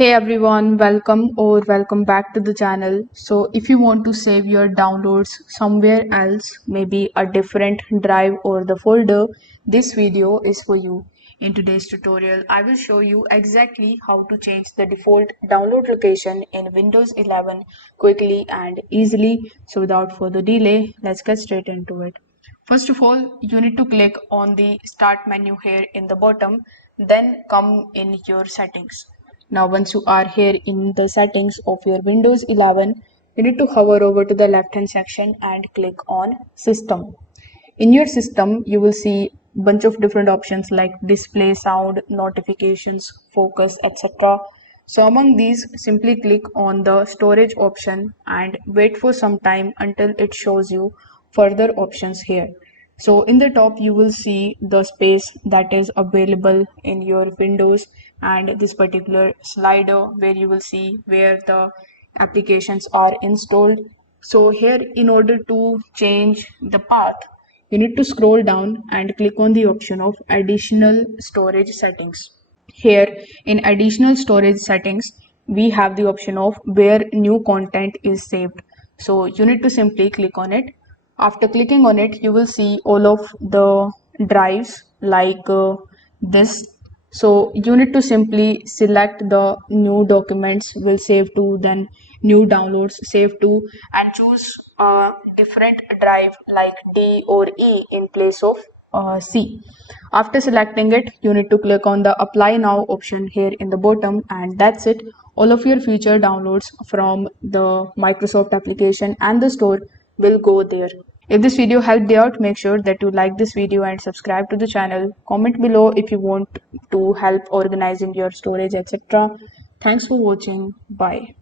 Hey everyone, welcome back to the channel. So if you want to save your downloads somewhere else, maybe a different drive or the folder, this video is for you. In today's tutorial, I will show you exactly how to change the default download location in Windows 11 quickly and easily. So without further delay, let's get straight into it. First of all, you need to click on the start menu here in the bottom, then come in your settings. Now once you are here in the settings of your Windows 11, you need to hover over to the left hand section and click on system. In your system, you will see bunch of different options like display, sound, notifications, focus, etc. So among these, simply click on the storage option and wait for some time until it shows you further options here. So in the top, you will see the space that is available in your Windows and this particular slider where you will see where the applications are installed. So here, in order to change the path, you need to scroll down and click on the option of additional storage settings. Here in additional storage settings, we have the option of where new content is saved. So you need to simply click on it. After clicking on it, you will see all of the drives like this. So you need to simply select the new documents will save to, then new downloads save to, and choose a different drive like D or E in place of C. After selecting it, you need to click on the apply now option here in the bottom, and that's it. All of your future downloads from the Microsoft application and the store will go there. If this video helped you out, make sure that you like this video and subscribe to the channel. Comment below if you want to help organizing your storage, etc. Thanks for watching. Bye.